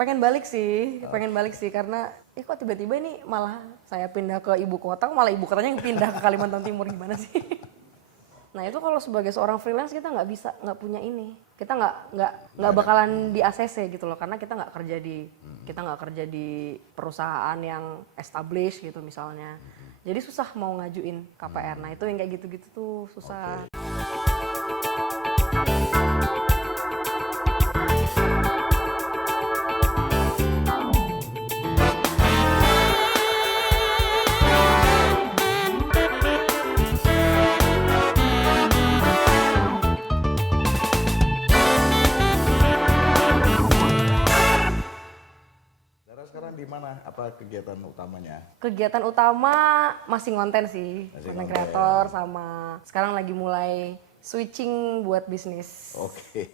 pengen balik sih karena kok tiba-tiba ini malah saya pindah ke ibu kota, malah ibu kotanya yang pindah ke Kalimantan Timur, gimana sih? Nah itu kalau sebagai seorang freelance kita nggak punya ini, kita nggak bakalan di ACC gitu loh, karena kita nggak kerja di perusahaan yang established gitu misalnya. Jadi susah mau ngajuin KPR. Nah itu yang kayak gitu-gitu tuh susah. Sekarang di mana? Apa kegiatan utamanya? Kegiatan utama masih ngonten sih, konten kreator, sama sekarang lagi mulai switching buat bisnis. Oke.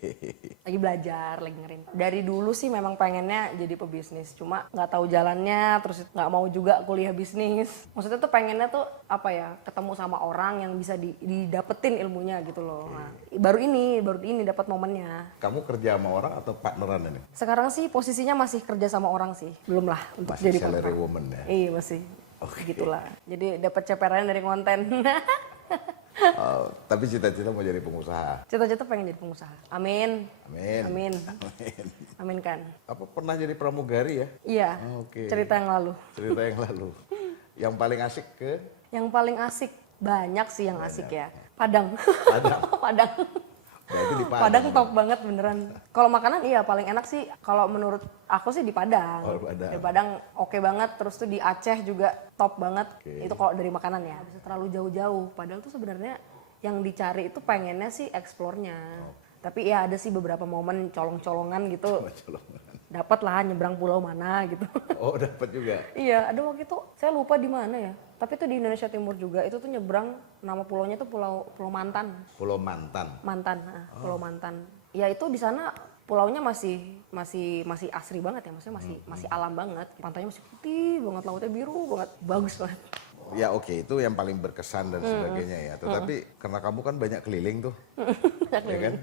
Lagi belajar, lagi ngerin. Dari dulu sih memang pengennya jadi pebisnis, cuma nggak tahu jalannya, terus nggak mau juga kuliah bisnis. Maksudnya tuh pengennya tuh apa ya, ketemu sama orang yang bisa didapetin ilmunya gitu loh. Nah, baru ini dapat momennya. Kamu kerja sama orang atau partneran ini? Sekarang sih posisinya masih kerja sama orang sih, belum lah untuk masih jadi salary partner. woman ya? Iya masih, gitulah. Jadi dapat ceperan dari konten. Tapi cita-cita mau jadi pengusaha? Cita-cita pengen jadi pengusaha. Amin. Amin. Amin. Amin. Amin kan. Apa pernah jadi pramugari ya? Iya. Oke. Cerita yang lalu. Cerita yang lalu. Yang paling asik ke? Yang paling asik, banyak sih yang asik ya. Padang. Padang. Padang. Berarti di Padang. Padang top banget beneran. Kalau makanan iya paling enak sih kalau menurut aku sih di Padang. Oh, Padang. Di Padang oke banget, terus tuh di Aceh juga top banget. Oke. Itu kalau dari makanan ya. Bisa terlalu jauh-jauh. Padahal tuh sebenarnya yang dicari itu pengennya sih eksplornya. Tapi ya ada sih beberapa momen colong-colongan gitu. Dapat lah nyebrang pulau mana gitu. Oh, dapat juga. Iya, ada waktu itu saya lupa di mana ya. Tapi itu di Indonesia Timur juga. Itu tuh nyebrang, nama pulaunya tuh Pulau Mantan. Pulau Mantan. Mantan, Pulau Mantan. Ya itu di sana pulaunya masih asri banget ya, maksudnya masih alam banget. Pantainya masih putih banget, lautnya biru banget, bagus banget. Ya oke, itu yang paling berkesan dan sebagainya ya. Tetapi karena kamu kan banyak keliling tuh, ya kan?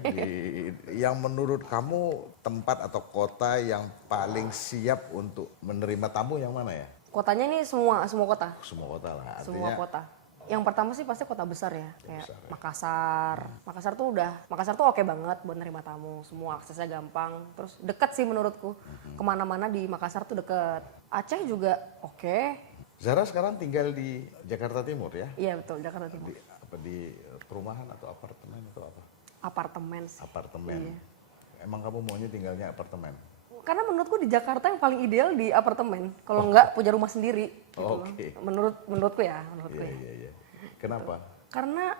Yang menurut kamu tempat atau kota yang paling siap untuk menerima tamu yang mana ya? Kotanya ini semua kota. Semua kota lah. Artinya, Semua kota. Yang pertama sih pasti kota besar ya, kayak besar, ya. Makassar tuh oke banget buat nerima tamu, semua aksesnya gampang, terus deket sih menurutku, kemana-mana di Makassar tuh deket. Aceh juga oke. Zara sekarang tinggal di Jakarta Timur ya? Iya betul, Jakarta Timur. Di perumahan atau apartemen atau apa? Apartemen sih. Apartemen. Iya. Emang kamu maunya tinggalnya apartemen? Karena menurutku di Jakarta yang paling ideal di apartemen, kalau nggak punya rumah sendiri gitu loh. Menurutku ya. Iya. Kenapa? Karena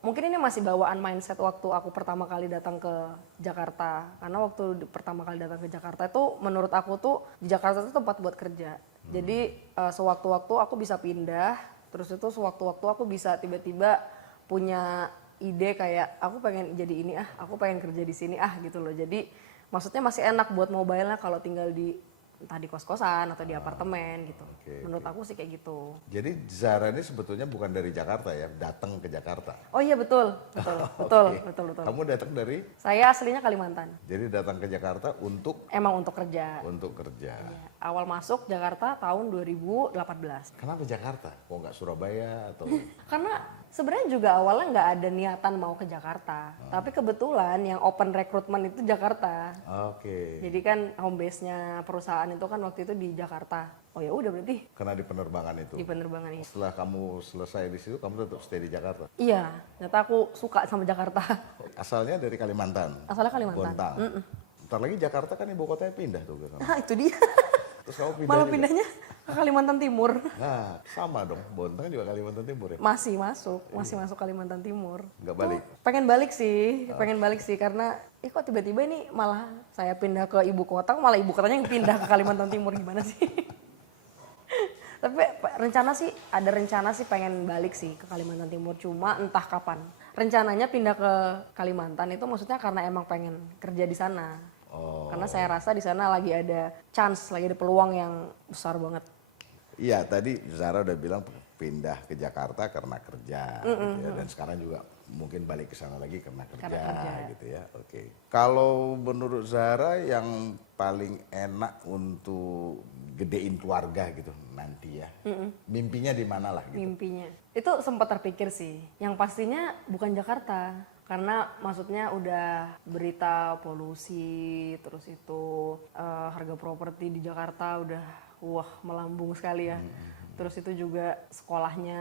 mungkin ini masih bawaan mindset waktu aku pertama kali datang ke Jakarta. Karena waktu pertama kali datang ke Jakarta itu menurut aku tuh di Jakarta itu tempat buat kerja. Jadi sewaktu-waktu aku bisa pindah, terus itu sewaktu-waktu aku bisa tiba-tiba punya ide kayak aku pengen jadi ini aku pengen kerja di sini gitu loh. Jadi maksudnya masih enak buat mobile-nya kalau tinggal di entah di kos-kosan atau di apartemen gitu. Menurut aku sih kayak gitu. Jadi Zara ini sebetulnya bukan dari Jakarta ya, datang ke Jakarta. Oh iya betul. Betul. Kamu datang dari? Saya aslinya Kalimantan. Jadi datang ke Jakarta Emang untuk kerja. Untuk kerja. Iya. Awal masuk Jakarta tahun 2018. Kenapa Jakarta? Kok nggak Surabaya atau? Karena sebenarnya juga awalnya nggak ada niatan mau ke Jakarta. Tapi kebetulan yang open recruitment itu Jakarta. Oke. Jadi kan home base-nya perusahaan itu kan waktu itu di Jakarta. Oh ya udah berarti. Karena di penerbangan itu. Di penerbangan itu. Setelah kamu selesai di situ, kamu tetap stay di Jakarta. Iya, ternyata aku suka sama Jakarta. Asalnya dari Kalimantan. Asalnya Kalimantan. Bontang. Ntar lagi Jakarta kan ibu kotanya pindah tuh ke sana. Nah itu dia. Terus kamu pindah Malah juga? pindahnya ke Kalimantan Timur. Nah, sama dong. Bontang juga Kalimantan Timur ya? Masih masuk Kalimantan Timur. Nggak balik? Pengen balik sih karena kok tiba-tiba ini malah saya pindah ke ibu kota, malah ibu kotanya yang pindah ke Kalimantan Timur, gimana sih? Tapi ada rencana sih pengen balik sih ke Kalimantan Timur, cuma entah kapan. Rencananya pindah ke Kalimantan itu maksudnya karena emang pengen kerja di sana. Karena saya rasa di sana lagi ada peluang yang besar banget. Iya, tadi Zara udah bilang pindah ke Jakarta karena kerja gitu ya. Dan sekarang juga mungkin balik ke sana lagi karena Karena kerja. gitu ya. Oke. Kalau menurut Zahra yang paling enak untuk gedein keluarga gitu nanti ya. Mimpinya di mana lah gitu. Mimpinya. Itu sempat terpikir sih. Yang pastinya bukan Jakarta. Karena maksudnya udah berita polusi, terus itu harga properti di Jakarta udah melambung sekali ya. Terus itu juga sekolahnya,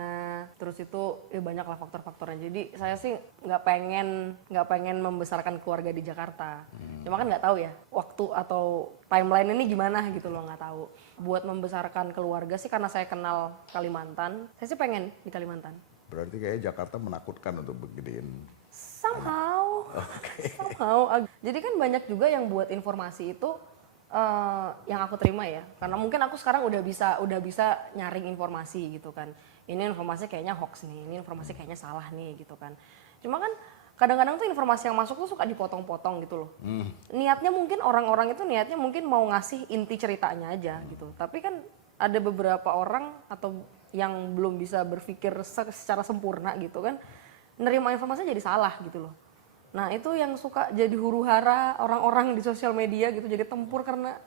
terus itu ya banyak lah faktor-faktornya. Jadi saya sih nggak pengen membesarkan keluarga di Jakarta. Cuma kan nggak tahu ya waktu atau timeline ini gimana gitu loh, nggak tahu. Buat membesarkan keluarga sih karena saya kenal Kalimantan, saya sih pengen di Kalimantan. Berarti kayaknya Jakarta menakutkan untuk gedein. Somehow. Jadi kan banyak juga yang buat informasi itu yang aku terima ya, karena mungkin aku sekarang udah bisa nyaring informasi gitu kan. Ini informasi kayaknya hoax nih, ini informasi kayaknya salah nih gitu kan. Cuma kan kadang-kadang tuh informasi yang masuk tuh suka dipotong-potong gitu loh. Niatnya mungkin orang-orang itu niatnya mungkin mau ngasih inti ceritanya aja gitu. Tapi kan ada beberapa orang atau yang belum bisa berpikir secara sempurna gitu kan, nerima informasi jadi salah gitu loh. Nah itu yang suka jadi huru hara orang-orang di sosial media gitu, jadi tempur karena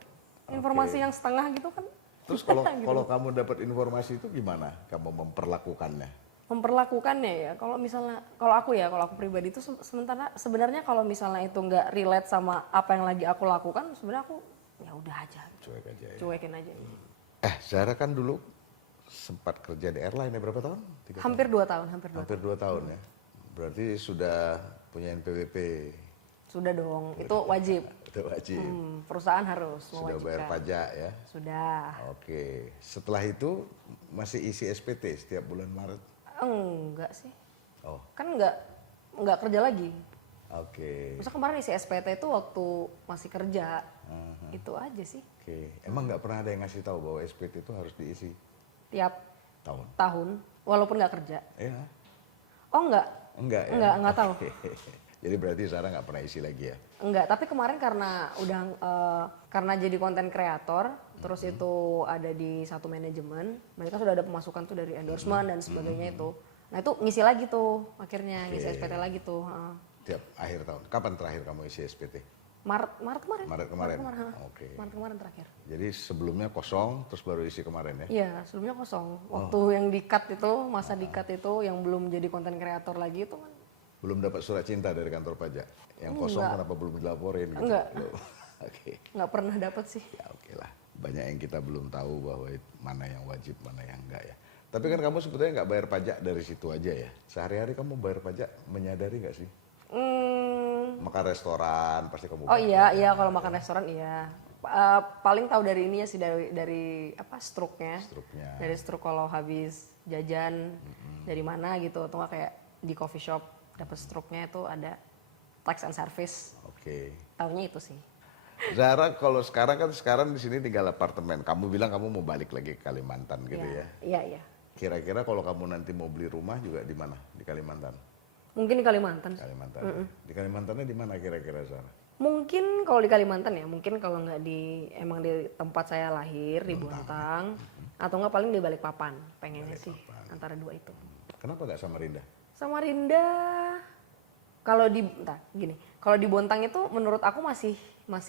informasi yang setengah gitu kan. Terus kalau kamu dapat informasi itu gimana kamu memperlakukannya? Memperlakukannya ya, kalau aku pribadi itu sebenarnya kalau misalnya itu nggak relate sama apa yang lagi aku lakukan, sebenarnya aku ya udah aja, Cuek aja ya. cuekin aja. Zahra kan dulu sempat kerja di airline ya, berapa tahun? 3 tahun? Hampir 2 tahun. Hampir 2 tahun ya. Berarti sudah punya NPWP. Sudah dong, itu wajib. Itu wajib. Perusahaan harus Sudah mewajibkan. bayar pajak ya. Sudah. Oke. Setelah itu masih isi SPT setiap bulan Maret? Enggak sih. Oh, Kan enggak kerja lagi. oke. Masa kemarin isi SPT itu waktu masih kerja. Itu aja sih. Oke. Emang nggak pernah ada yang ngasih tahu bahwa SPT itu harus diisi Tiap tahun? tahun walaupun nggak kerja. Iya. Oh enggak. Enggak ya? Enggak tahu. Oke. Jadi berarti Zahra nggak pernah isi lagi ya? Enggak, tapi kemarin karena karena jadi konten kreator, terus itu ada di satu manajemen, mereka sudah ada pemasukan tuh dari endorsement dan sebagainya itu. Nah itu ngisi lagi tuh, akhirnya ngisi SPT lagi tuh. Tiap akhir tahun. Kapan terakhir kamu isi SPT? Maret kemarin. Maret kemarin? ha. Oke. Maret kemarin terakhir. Jadi sebelumnya kosong, terus baru isi kemarin ya? Iya, sebelumnya kosong. Waktu yang di-cut itu, masa di-cut itu yang belum jadi konten kreator lagi itu kan. Belum dapat surat cinta dari kantor pajak? Yang kosong kenapa belum dilaporin gitu? Enggak. Loh, Oke. Nggak pernah dapat sih. Ya oke lah. Banyak yang kita belum tahu bahwa mana yang wajib, mana yang enggak ya. Tapi kan kamu sebetulnya nggak bayar pajak dari situ aja ya? Sehari-hari kamu bayar pajak menyadari nggak sih? Makan restoran pasti kamu Oh bayar. iya, kalau makan restoran iya. Paling tahu dari ininya sih dari apa struknya. Struknya. Dari struk kalau habis jajan dari mana gitu atau nggak kayak di coffee shop dapat struknya itu ada tax and service. Oke. Taunya itu sih. Zahra kalau sekarang di sini tinggal apartemen. Kamu bilang kamu mau balik lagi ke Kalimantan gitu ya. Iya. Kira-kira kalau kamu nanti mau beli rumah juga di mana? Di Kalimantan. Mungkin di Kalimantan. Kalimantan. Di Kalimantannya di mana kira-kira Zahra? Mungkin kalau di Kalimantan ya, mungkin kalau nggak emang di tempat saya lahir di Bontang, atau nggak paling di Balikpapan. Pengennya sih antara dua itu. Kenapa nggak Samarinda? Samarinda, kalau di Bontang itu menurut aku masih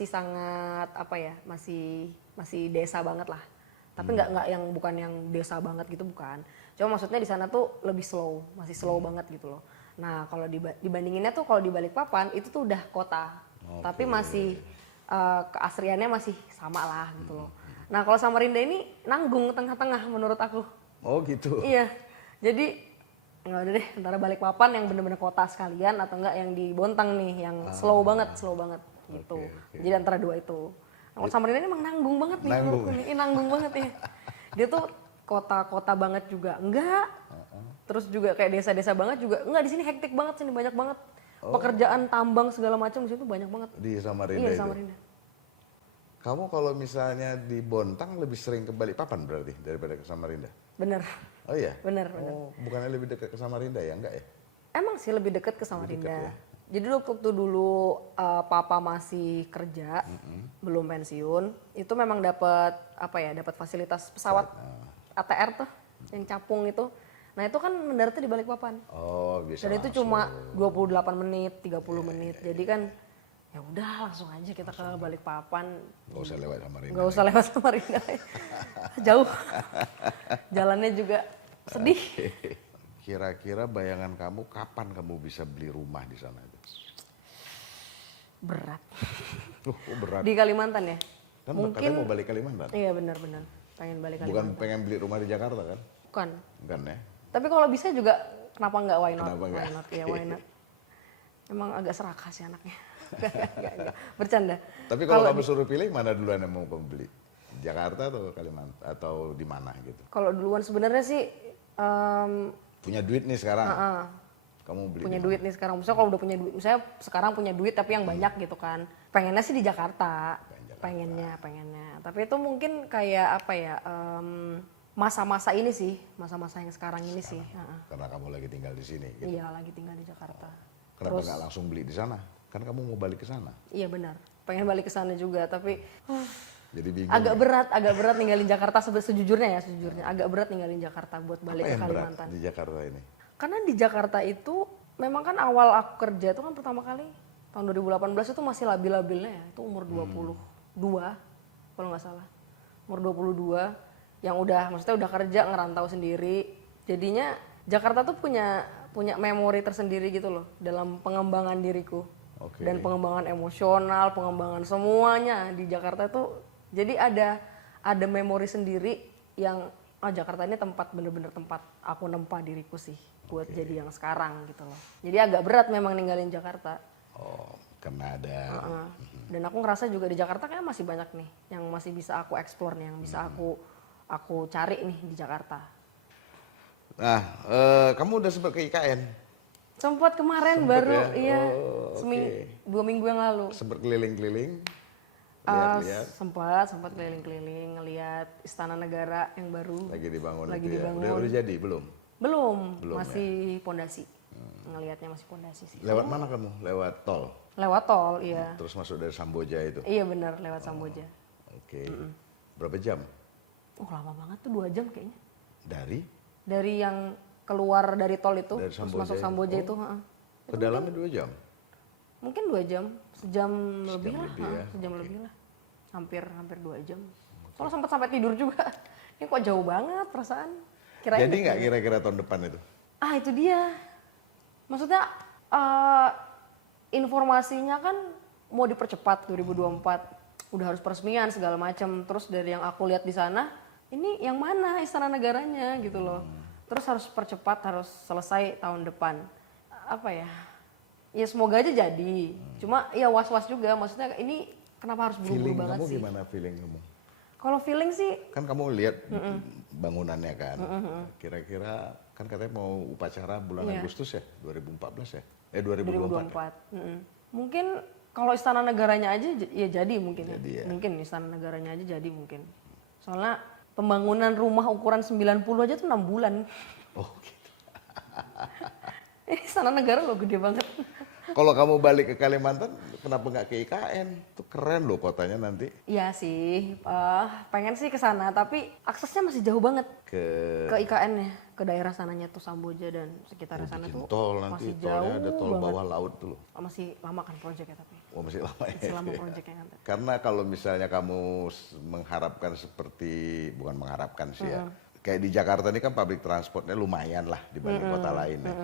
sangat apa ya, masih desa banget lah. Tapi nggak yang bukan yang desa banget gitu, bukan. Cuma maksudnya di sana tuh lebih slow, masih slow banget gitu loh. Nah kalau dibandinginnya tuh kalau di Balikpapan itu tuh udah kota, tapi masih keasriannya masih sama lah gitu loh. Nah kalau Samarinda ini nanggung tengah-tengah menurut aku. Oh gitu. Iya, jadi nggak udah deh antara Balikpapan yang bener-bener kota sekalian atau enggak yang di Bontang nih yang slow banget gitu. Oke. Jadi antara dua itu. Nah, kalau Samarinda ini emang nanggung banget nih menurutku nih. Ini nanggung banget ya. Dia tuh kota-kota banget juga enggak. Terus juga kayak desa-desa banget juga enggak, di sini hektik banget, sini banyak banget. Pekerjaan tambang segala macam di situ banyak banget. Di Samarinda Iya, itu. Samarinda. Kamu kalau misalnya di Bontang lebih sering ke Balikpapan berarti daripada ke Samarinda? Bener. Oh iya? Bener. Oh, bukannya lebih dekat ke Samarinda ya? Enggak ya? Emang sih lebih dekat ke Samarinda. dekat ya? Jadi waktu dulu papa masih kerja, belum pensiun, itu memang dapat fasilitas pesawat ATR tuh, yang capung itu. Nah itu kan mendaratnya di Balikpapan. Oh, bisa Dan itu langsung. cuma 28 menit, 30 menit. Jadi kan ya udah langsung aja kita ke Balikpapan. Nggak usah lewat Samarinda. Nggak usah lewat Samarinda. Jauh. Jalannya juga sedih. Kira-kira bayangan kamu kapan kamu bisa beli rumah di sana itu? Berat. Oh, berat. Di Kalimantan ya? Kan Mungkin, katanya mau balik Kalimantan. iya benar-benar. Pengen balik Bukan Kalimantan. pengen beli rumah di Jakarta kan? Bukan. Bukan ya? Tapi kalau bisa juga kenapa nggak, why not? Kenapa nggak? Why not? Ya why not. Emang agak serakah sih anaknya. Enggak. Bercanda. Tapi kalau kamu suruh pilih mana duluan yang mau kamu beli? Jakarta atau Kalimantan atau di mana gitu? Kalau duluan sebenarnya sih Punya duit nih sekarang. Kamu beli punya di duit nih sekarang. Misalnya kalau udah punya duit, misalnya sekarang punya duit tapi yang banyak gitu kan. Pengennya sih di Jakarta. Pengennya. Tapi itu mungkin kayak apa ya? Masa-masa ini sih, masa-masa yang sekarang ini sih. Karena kamu lagi tinggal di sini. Gitu. Iya, lagi tinggal di Jakarta. Kenapa nggak langsung beli di sana? Kan kamu mau balik ke sana. Iya benar. Pengen balik ke sana juga, tapi Jadi bingung. agak berat ninggalin Jakarta sejujurnya. Agak berat ninggalin Jakarta buat balik Apa ke yang berat Kalimantan. di Jakarta ini? Karena di Jakarta itu memang kan awal aku kerja itu kan pertama kali tahun 2018 itu masih labil-labilnya ya. Itu umur 22 kalau nggak salah. Umur 22 yang maksudnya udah kerja ngerantau sendiri. Jadinya Jakarta tuh punya memori tersendiri gitu loh dalam pengembangan diriku. Oke. Dan pengembangan emosional, pengembangan semuanya di Jakarta itu jadi ada memori sendiri yang Jakarta ini bener-bener tempat aku nempa diriku sih buat jadi yang sekarang gitu loh. Jadi agak berat memang ninggalin Jakarta. Oh, karena ada. Dan aku ngerasa juga di Jakarta kayak masih banyak nih yang masih bisa aku explore nih, yang bisa aku cari nih di Jakarta. Nah, kamu udah sempat ke IKN? Sempat kemarin baru, ya? iya, Oh, oke. 2 minggu yang lalu. Sempat keliling-keliling? Lihat-lihat? Sempat keliling-keliling ngelihat Istana Negara yang baru. Lagi dibangun Lagi itu dibangun. ya? Udah jadi belum? Belum Belum, masih pondasi. Ngelihatnya masih pondasi sih. Lewat mana kamu? Lewat tol? Lewat tol, iya. Terus masuk dari Samboja itu? Iya benar, lewat Samboja. Oke. Berapa jam? Oh lama banget tuh, 2 jam kayaknya. Dari yang keluar dari tol itu, Dari terus Samboja masuk itu? Samboja Oh. itu. Ke dalamnya 2 jam? Mungkin 2 jam, sejam lebih lah, lebih ya, sejam lebih lah. Hampir 2 jam. Soalnya sempat sampai tidur juga. Ini kok jauh banget perasaan. Kirain Jadi nggak kira-kira tahun depan itu? itu dia. Maksudnya informasinya kan mau dipercepat 2024. Udah harus peresmian segala macam. Terus dari yang aku lihat di sana, ini yang mana Istana Negaranya gitu loh. Terus harus percepat, harus selesai tahun depan. Apa ya? Ya semoga aja jadi. Cuma ya was-was juga. Maksudnya ini kenapa harus buru-buru Feeling banget kamu sih? gimana feeling kamu? Kalau feeling sih, Kan kamu lihat bangunannya kan. Kira-kira kan katanya mau upacara bulan Iya. Agustus ya, 2014 ya? 2024. 2024. Mungkin kalau Istana Negaranya aja ya jadi mungkin ya. Jadi ya. Mungkin Istana Negaranya aja jadi mungkin. Soalnya pembangunan rumah ukuran 90 aja tuh 6 bulan. Oh gitu. Ini Istana Negara loh gede banget. Kalau kamu balik ke Kalimantan, kenapa nggak ke IKN? Itu keren loh kotanya nanti. Iya sih, pengen sih ke sana tapi aksesnya masih jauh banget Ke ke IKN-nya, ke daerah sananya tuh Samboja dan sekitarnya sana bikin tuh tol nanti, masih tolnya jauh ada tol banget. bawah laut tuh loh. Masih lama kan proyeknya tapi. Oh masih lama ya. Masih lama proyeknya kan. Karena kalau misalnya kamu mengharapkan bukan mengharapkan sih ya. Kayak di Jakarta ini kan public transportnya lumayan lah dibanding kota lain ya.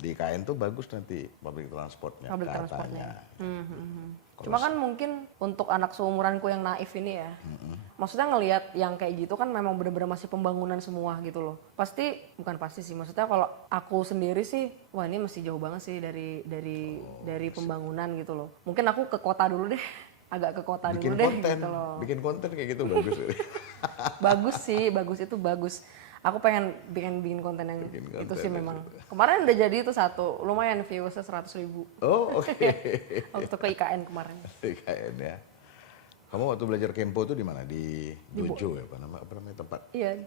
Di IKN tuh bagus nanti public transportnya Public katanya. transportnya. Cuma kan mungkin untuk anak seumuranku yang naif ini ya, maksudnya ngelihat yang kayak gitu kan memang bener-bener masih pembangunan semua gitu loh. Bukan pasti sih, maksudnya kalau aku sendiri sih, wah ini masih jauh banget sih dari pembangunan gitu loh. Mungkin aku ke kota dulu deh, agak ke kota Bikin dulu deh konten, gitu loh. bikin konten kayak gitu bagus. Bagus sih, bagus. Aku pengen bikin konten yang Bikin itu konten sih memang. Kemarin udah jadi itu satu, lumayan viewsnya 100.000 Oh oke. waktu ke IKN kemarin. IKN ya. Kamu waktu belajar Kempo tuh di mana? Di dojo ya? Apa namanya tempat? Iya,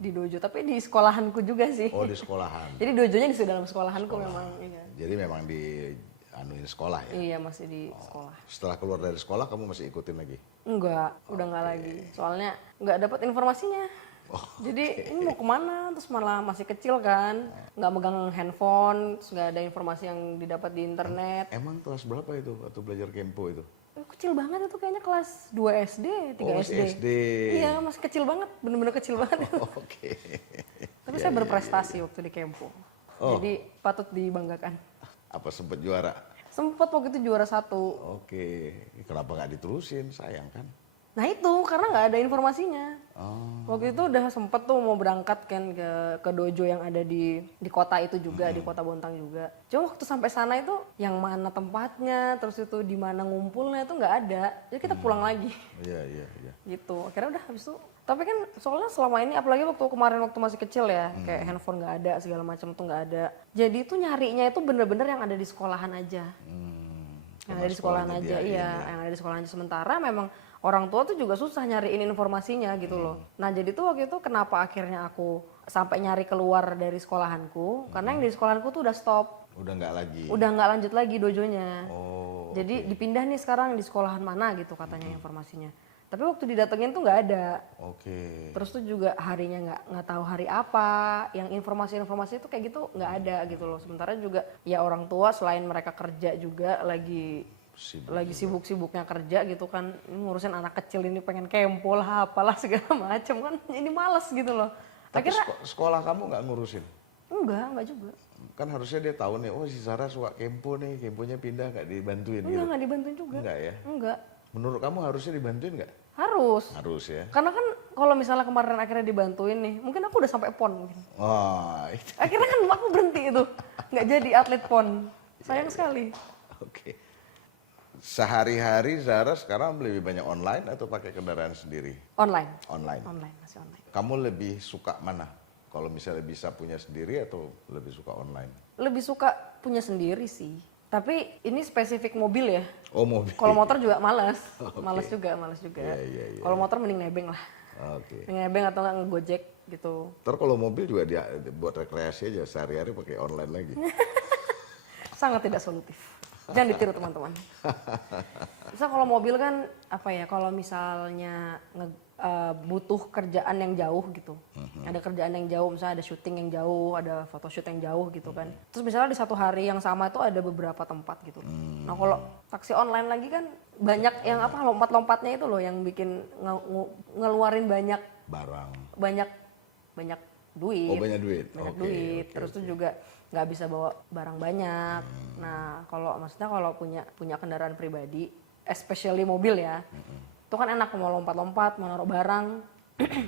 di dojo, tapi di sekolahanku juga sih. Oh di sekolahan. Jadi dojonya di dalam sekolahanku memang. Iya. Jadi memang di anuin sekolah ya? Iya, masih di sekolah. Setelah keluar dari sekolah kamu masih ikutin lagi? Enggak, udah enggak lagi. Soalnya enggak dapat informasinya. Jadi ini mau kemana, terus malah masih kecil kan, nggak megang handphone, terus nggak ada informasi yang didapat di internet. Emang kelas berapa itu waktu belajar Kempo itu? Kecil banget itu kayaknya kelas 2 SD, 3 masih SD. SD. Iya, masih kecil banget, bener-bener kecil banget. Oke. Tapi saya berprestasi waktu di Kempo. Jadi patut dibanggakan. Apa sempet juara? Sempet waktu itu juara 1. Oke. Kenapa nggak diterusin? Sayang kan? Nah itu, karena nggak ada informasinya. Oh. Waktu itu udah sempet tuh mau berangkat kan ke dojo yang ada di kota itu juga, di kota Bontang juga. Cuma waktu sampai sana itu yang mana tempatnya, terus itu di mana ngumpulnya itu nggak ada. Jadi kita pulang lagi. Iya, iya, iya. Gitu. Akhirnya udah habis itu. Tapi kan soalnya selama ini, apalagi waktu kemarin waktu masih kecil ya, kayak handphone nggak ada, segala macam tuh nggak ada. Jadi itu nyarinya itu bener-bener yang ada di sekolahan aja. Yang ada di sekolahan aja, iya. Yang ada di sekolahan aja. Sementara memang orang tua tuh juga susah nyariin informasinya gitu loh. Nah jadi tuh waktu itu kenapa akhirnya aku sampai nyari keluar dari sekolahanku, karena yang di sekolahanku tuh udah stop. Udah nggak lagi? Udah nggak lanjut lagi dojonya. Oh. Jadi dipindah nih sekarang di sekolahan mana gitu katanya informasinya. Tapi waktu didatengin tuh nggak ada. Oke. Terus tuh juga harinya nggak tahu hari apa, yang informasi-informasi itu kayak gitu nggak ada gitu loh. Sementara juga ya orang tua selain mereka kerja juga lagi sibuk-sibuknya kerja gitu kan, ini ngurusin anak kecil ini pengen Kempo lah apalah segala macam kan, ini males gitu loh. Tapi Akhirnya sekolah kamu nggak ngurusin? enggak juga. Kan harusnya dia tahu nih, oh si Sarah suka Kempo nih, Kemponya pindah nggak dibantuin gitu? Nggak dibantuin juga. Enggak ya? Enggak. Menurut kamu harusnya dibantuin nggak? Harus. Harus ya. Karena kan kalau misalnya kemarin akhirnya dibantuin nih, mungkin aku udah sampai PON mungkin. Wah, itu. Akhirnya kan aku berhenti itu, nggak jadi atlet PON. Sayang sekali. Oke. Sehari-hari Zara sekarang lebih banyak online atau pakai kendaraan sendiri? Online. Online. Online, masih online. Kamu lebih suka mana? Kalau misalnya bisa punya sendiri atau lebih suka online? Lebih suka punya sendiri sih. Tapi ini spesifik mobil ya. Oh mobil. Kalau motor juga malas. Oke. Malas juga. Iya, iya, iya. Kalau motor mending nebeng lah. Oke. Mending nebeng atau nggak ngegojek gitu. Ntar kalau mobil juga dia buat rekreasi aja sehari-hari pakai online lagi. Sangat tidak solutif. Jangan ditiru teman-teman. Misal kalau mobil kan apa ya, kalau misalnya butuh kerjaan yang jauh gitu. Ada kerjaan yang jauh, misalnya ada syuting yang jauh, ada photoshoot yang jauh gitu kan. Terus misalnya di satu hari yang sama itu ada beberapa tempat gitu. Nah kalau taksi online lagi kan banyak yang apa lompat-lompatnya itu loh yang bikin ngeluarin banyak duit. Oh banyak duit. Banyak Oke, duit. oke, Terus oke. tuh juga nggak bisa bawa barang banyak. Nah kalau maksudnya kalau punya kendaraan pribadi, especially mobil ya, itu kan enak mau lompat-lompat, mau naruh barang,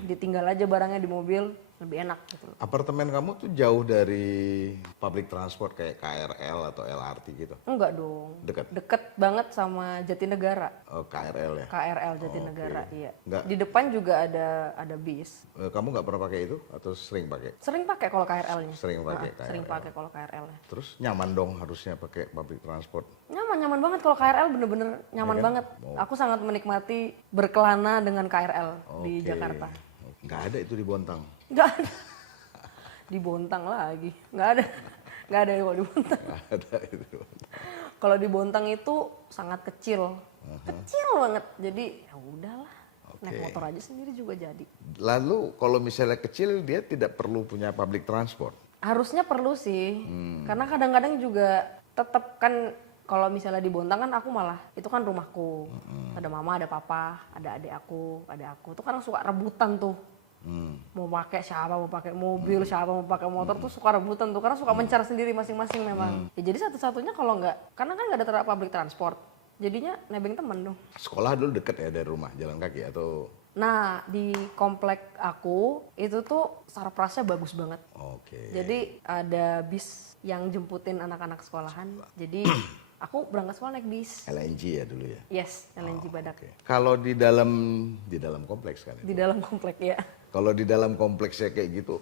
ditinggal aja barangnya di mobil, lebih enak gitu. Apartemen kamu tuh jauh dari public transport kayak KRL atau LRT gitu? Enggak dong. Dekat? Deket banget sama Jatinegara. Oh, KRL ya? KRL Jatinegara, Oke. iya. Nggak. Di depan juga ada bis. Kamu nggak pernah pakai itu atau sering pakai? Sering pakai kalau KRL-nya. Sering pakai Sering KRL. pakai kalau KRL-nya. Terus nyaman dong harusnya pakai public transport. Nyaman banget kalau KRL bener-bener nyaman kan? banget. Aku sangat menikmati berkelana dengan KRL di Oke. Jakarta. Nggak ada itu di Bontang. Nggak ada. Di Bontang lagi. Nggak ada kalau di Bontang. Nggak ada itu di Bontang. Kalau di Bontang itu sangat kecil. Kecil banget. Jadi ya udahlah. Naik Oke. motor aja sendiri juga jadi. Lalu kalau misalnya kecil dia tidak perlu punya public transport. Harusnya perlu sih. Karena kadang-kadang juga tetap kan kalau misalnya di Bontang kan aku malah itu kan rumahku. Ada mama, ada papa, ada adik aku. Itu kan suka rebutan tuh. Mau pakai siapa, mau pakai mobil, siapa mau pakai motor tuh suka rebutan tuh karena suka mencar sendiri masing-masing memang. Ya, jadi satu-satunya kalau nggak, karena kan nggak ada public transport, jadinya nebeng temen dong. Sekolah dulu deket ya dari rumah, jalan kaki atau? Nah di komplek aku itu tuh sarprasnya bagus banget. Oke. Jadi ada bis yang jemputin anak-anak sekolahan. Jadi aku berangkat sekolah naik bis. LNG ya dulu ya? Yes, LNG Badak. Oke. Kalau di dalam kompleks kan Di itu? dalam komplek ya. Kalau di dalam kompleksnya kayak gitu,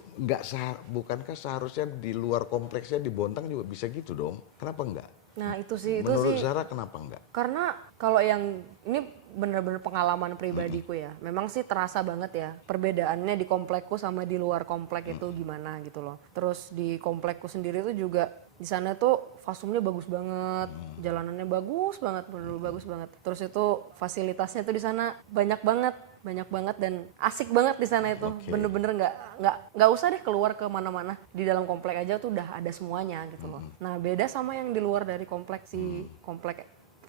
bukankah seharusnya di luar kompleksnya di Bontang juga bisa gitu dong? Kenapa enggak? Nah itu sih Menurut Zara kenapa enggak? karena kalau yang ini bener-bener pengalaman pribadiku ya. Memang sih terasa banget ya perbedaannya di komplekku sama di luar komplek itu gimana gitu loh. Terus di komplekku sendiri tuh juga di sana tuh fasumnya bagus banget, jalanannya bagus banget, bener bagus banget. Terus itu fasilitasnya tuh di sana banyak banget dan asik banget di sana itu. Bener-bener nggak usah deh keluar ke mana-mana, di dalam komplek aja tuh udah ada semuanya gitu loh. Nah beda sama yang di luar dari komplek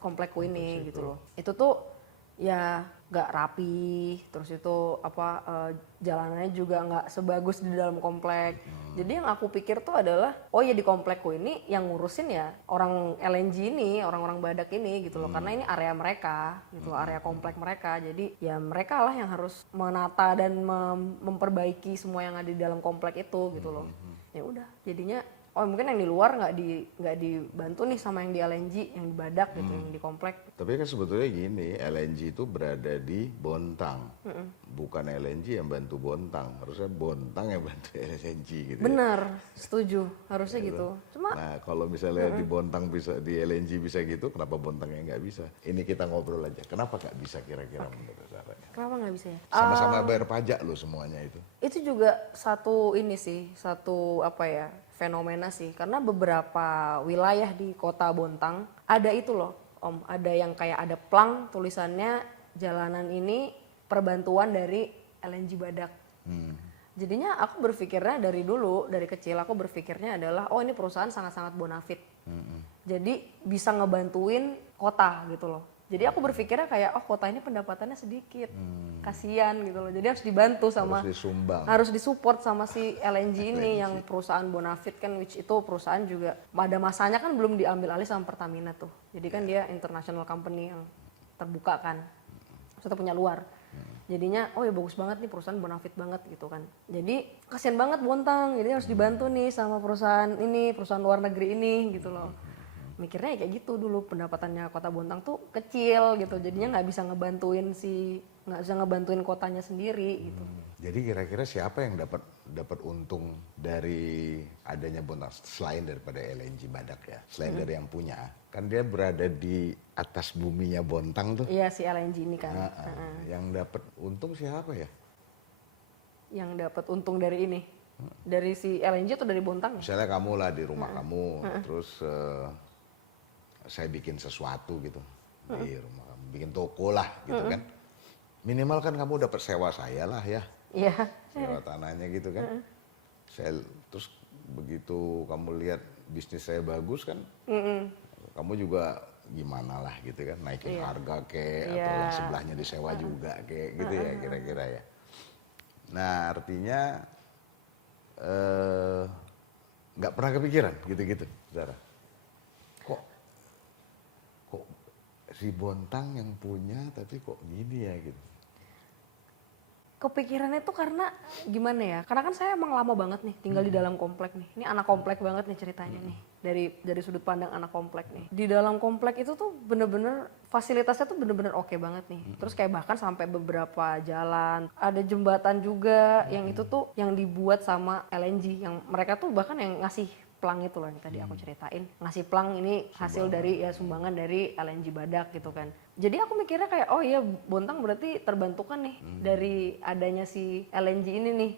komplekku ini gitu loh. Itu tuh ya nggak rapi, terus itu jalanannya juga nggak sebagus di dalam komplek. Jadi yang aku pikir tuh adalah oh ya di komplekku ini yang ngurusin ya orang LNG ini, orang-orang Badak ini gitu loh, karena ini area mereka gitu loh, area komplek mereka. Jadi ya mereka lah yang harus menata dan memperbaiki semua yang ada di dalam komplek itu gitu loh. Ya udah jadinya oh mungkin yang di luar nggak dibantu nih sama yang di LNG, yang di Badak gitu, yang di komplek. Tapi kan sebetulnya gini, LNG itu berada di Bontang, bukan LNG yang bantu Bontang, harusnya Bontang yang bantu LNG gitu. Benar, setuju, harusnya gitu. Cuma Nah kalau misalnya di Bontang bisa, di LNG bisa gitu, kenapa Bontangnya nggak bisa? Ini kita ngobrol aja, kenapa nggak bisa kira-kira menurut Sarah? kenapa nggak bisa ya? Sama-sama bayar pajak loh semuanya itu. Itu juga satu fenomena sih, karena beberapa wilayah di kota Bontang ada itu loh Om, ada yang kayak ada plang tulisannya jalanan ini perbantuan dari LNG Badak. Jadinya aku berpikirnya dari dulu, dari kecil aku berpikirnya adalah oh ini perusahaan sangat-sangat bonafit. Jadi bisa ngebantuin kota gitu loh. Jadi aku berpikirnya kayak oh kota ini pendapatannya sedikit, kasihan gitu loh. Jadi harus dibantu sama, Harus disumbang. harus disupport sama si LNG ini yang perusahaan bonafit kan, which itu perusahaan juga pada masanya kan belum diambil alih sama Pertamina tuh. Jadi kan dia international company yang terbuka kan, maksudnya punya luar. Jadinya oh ya bagus banget nih perusahaan bonafit banget gitu kan. Jadi kasihan banget Bontang, jadi harus dibantu nih sama perusahaan ini, perusahaan luar negeri ini gitu loh. Mikirnya kayak gitu dulu, pendapatannya kota Bontang tuh kecil gitu, jadinya nggak bisa ngebantuin kotanya sendiri gitu. Jadi kira-kira siapa yang dapat untung dari adanya Bontang selain daripada LNG Badak ya, selain dari yang punya, kan dia berada di atas buminya Bontang tuh. Iya si LNG ini kan. Yang dapat untung siapa ya? Yang dapat untung dari ini, dari si LNG atau dari Bontang? Misalnya kamu lah di rumah kamu, terus saya bikin sesuatu gitu di rumah kamu, bikin toko lah gitu kan. Minimal kan kamu dapat sewa saya lah ya. Iya. Sewa tanahnya gitu kan. Terus begitu kamu lihat bisnis saya bagus kan, kamu juga gimana lah gitu kan, naikin harga kek, atau yang sebelahnya disewa juga kek gitu ya kira-kira ya. Nah artinya nggak pernah kepikiran gitu-gitu, Zara. Kok si Bontang yang punya tapi kok gini ya gitu. Kepikirannya tuh karena gimana ya? Karena kan saya emang lama banget nih tinggal di dalam komplek nih. Ini anak komplek banget nih ceritanya nih. Dari sudut pandang anak komplek nih. Di dalam komplek itu tuh bener-bener fasilitasnya tuh bener-bener oke banget nih. Terus kayak bahkan sampai beberapa jalan, ada jembatan juga yang itu tuh yang dibuat sama LNG, yang mereka tuh bahkan yang ngasih plang itu loh yang tadi aku ceritain, ngasih plang ini hasil dari ya sumbangan dari LNG Badak gitu kan. Jadi aku mikirnya kayak oh iya Bontang berarti terbantukan nih dari adanya si LNG ini nih.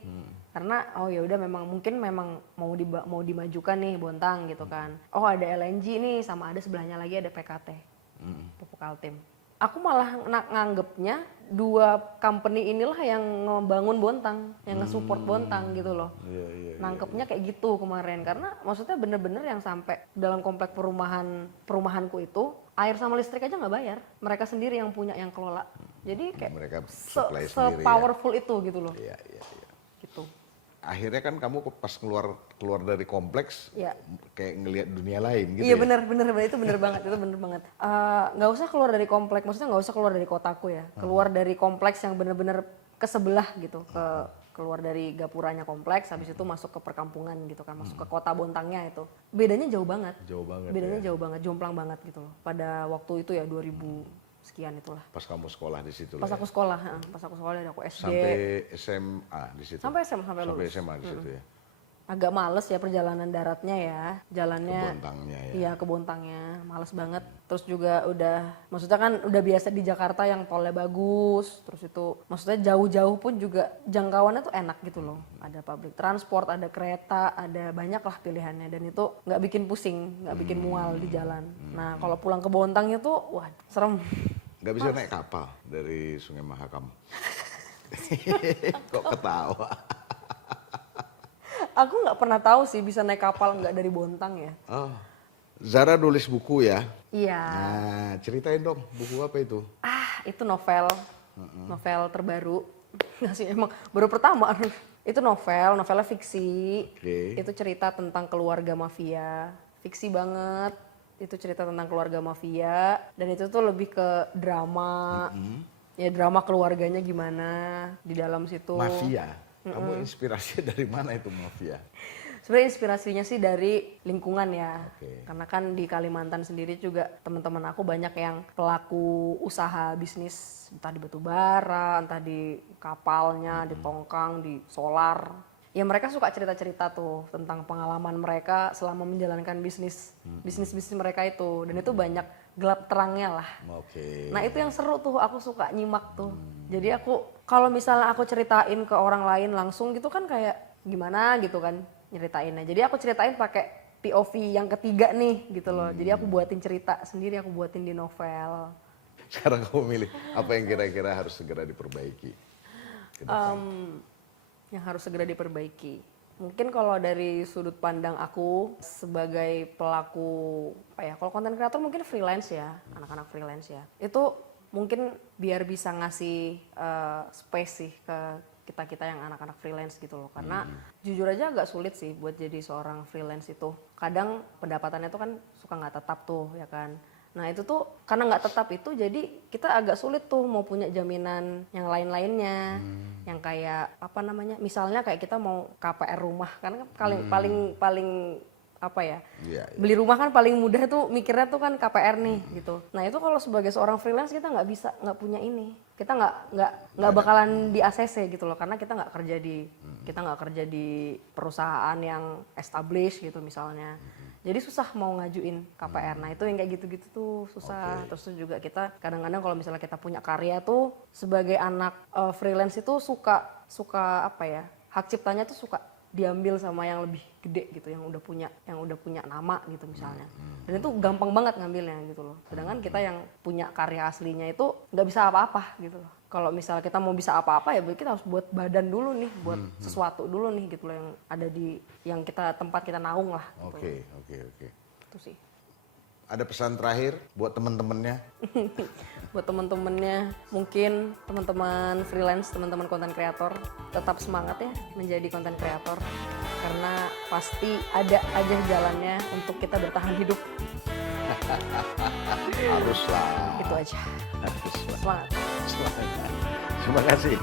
Karena oh ya udah mungkin mau dimajukan nih Bontang gitu kan. Oh ada LNG nih sama ada sebelahnya lagi ada PKT. Pupuk Altim. Aku malah nganggepnya dua company inilah yang ngebangun Bontang, yang nge-support Bontang gitu loh. Nangkepnya kayak gitu kemarin, karena maksudnya bener-bener yang sampai dalam komplek perumahanku itu air sama listrik aja nggak bayar, mereka sendiri yang punya, yang kelola. Jadi kayak Mereka supply sendiri powerful itu gitu loh. Iya. Gitu. Akhirnya kan kamu pas keluar dari kompleks kayak ngelihat dunia lain gitu. Iya ya? benar itu benar banget. Nggak usah keluar dari komplek, maksudnya nggak usah keluar dari kotaku ya, keluar dari kompleks yang benar-benar ke sebelah gitu, keluar dari gapuranya kompleks, habis itu masuk ke perkampungan gitu kan, masuk ke kota Bontangnya itu. Bedanya jauh banget. Bedanya jauh banget, jomplang banget gitu loh. Pada waktu itu ya 2000 sekian itulah. Pas kamu sekolah di situ Pas lah. aku sekolah, dari aku SD. Sampai SMA di situ. Sampai SMA sampai lulus. SMA di situ ya. agak males ya perjalanan daratnya ya, jalannya. Bontangnya ya. Iya, ke Bontangnya, males banget. Terus juga maksudnya kan udah biasa di Jakarta yang tolnya bagus. Terus itu, maksudnya jauh-jauh pun juga jangkauannya tuh enak gitu loh. Ada public transport, ada kereta, ada banyak lah pilihannya. Dan itu nggak bikin pusing, nggak bikin mual di jalan. Nah kalau pulang ke Bontang itu, wah serem. Nggak bisa naik kapal dari Sungai Mahakam. Kok ketawa? Aku nggak pernah tahu sih bisa naik kapal nggak dari Bontang ya. Oh, Zara nulis buku ya? Iya. Nah, ceritain dong, buku apa itu? Itu novel terbaru. Nggak sih, emang baru pertama. Itu novelnya fiksi. Oke. Itu cerita tentang keluarga mafia, fiksi banget. Itu cerita tentang keluarga mafia dan itu tuh lebih ke drama. Ya drama keluarganya gimana di dalam situ. Mafia. Kamu inspirasinya dari mana itu mafia? Sebenarnya inspirasinya sih dari lingkungan ya. Oke. Karena kan di Kalimantan sendiri juga teman-teman aku banyak yang pelaku usaha bisnis, entah di batu bara, entah di kapalnya, di tongkang, di solar. Ya mereka suka cerita-cerita tuh tentang pengalaman mereka selama menjalankan bisnis mereka itu. Dan itu banyak gelap terangnya lah. Oke. Nah itu yang seru tuh, aku suka nyimak tuh. Jadi aku kalau misalnya aku ceritain ke orang lain langsung gitu kan kayak gimana gitu kan nyeritainnya. Jadi aku ceritain pakai POV yang ketiga nih gitu loh. Jadi aku buatin cerita sendiri, aku buatin di novel. Sekarang kamu milih apa yang kira-kira harus segera diperbaiki ke depan? Yang harus segera diperbaiki. Mungkin kalau dari sudut pandang aku sebagai pelaku, kalau konten kreator mungkin freelance ya, anak-anak freelance ya. Itu mungkin biar bisa ngasih space sih ke kita-kita yang anak-anak freelance gitu loh. Karena jujur aja agak sulit sih buat jadi seorang freelance itu. Kadang pendapatannya tuh kan suka nggak tetap tuh ya kan. Nah itu tuh karena nggak tetap itu jadi kita agak sulit tuh mau punya jaminan yang lain-lainnya. Yang kayak apa namanya, misalnya kayak kita mau KPR rumah kan paling apa ya, beli rumah kan paling mudah tuh mikirnya tuh kan KPR nih gitu. Nah itu kalau sebagai seorang freelance kita nggak punya ini, kita nggak bakalan di ACC gitu loh karena kita nggak kerja di perusahaan yang established gitu misalnya. Jadi susah mau ngajuin KPR. Nah itu yang kayak gitu-gitu tuh susah. Terus tuh juga kita kadang-kadang kalau misalnya kita punya karya tuh sebagai anak freelance itu suka apa ya, hak ciptanya tuh suka diambil sama yang lebih gede gitu, yang udah punya nama gitu misalnya. Dan itu gampang banget ngambilnya gitu loh. Sedangkan kita yang punya karya aslinya itu nggak bisa apa-apa gitu loh. Kalau misalnya kita mau bisa apa-apa ya kita harus buat badan dulu nih, buat sesuatu dulu nih gitu loh yang ada di tempat kita naung lah. Gitu. Oke. Itu sih. Ada pesan terakhir buat teman-temannya? Buat teman-temannya, mungkin teman-teman freelance, teman-teman konten kreator tetap semangat ya menjadi konten kreator karena pasti ada aja jalannya untuk kita bertahan hidup. Haruslah. Itu aja. Haruslah. Semangat. Semangat. Terima kasih.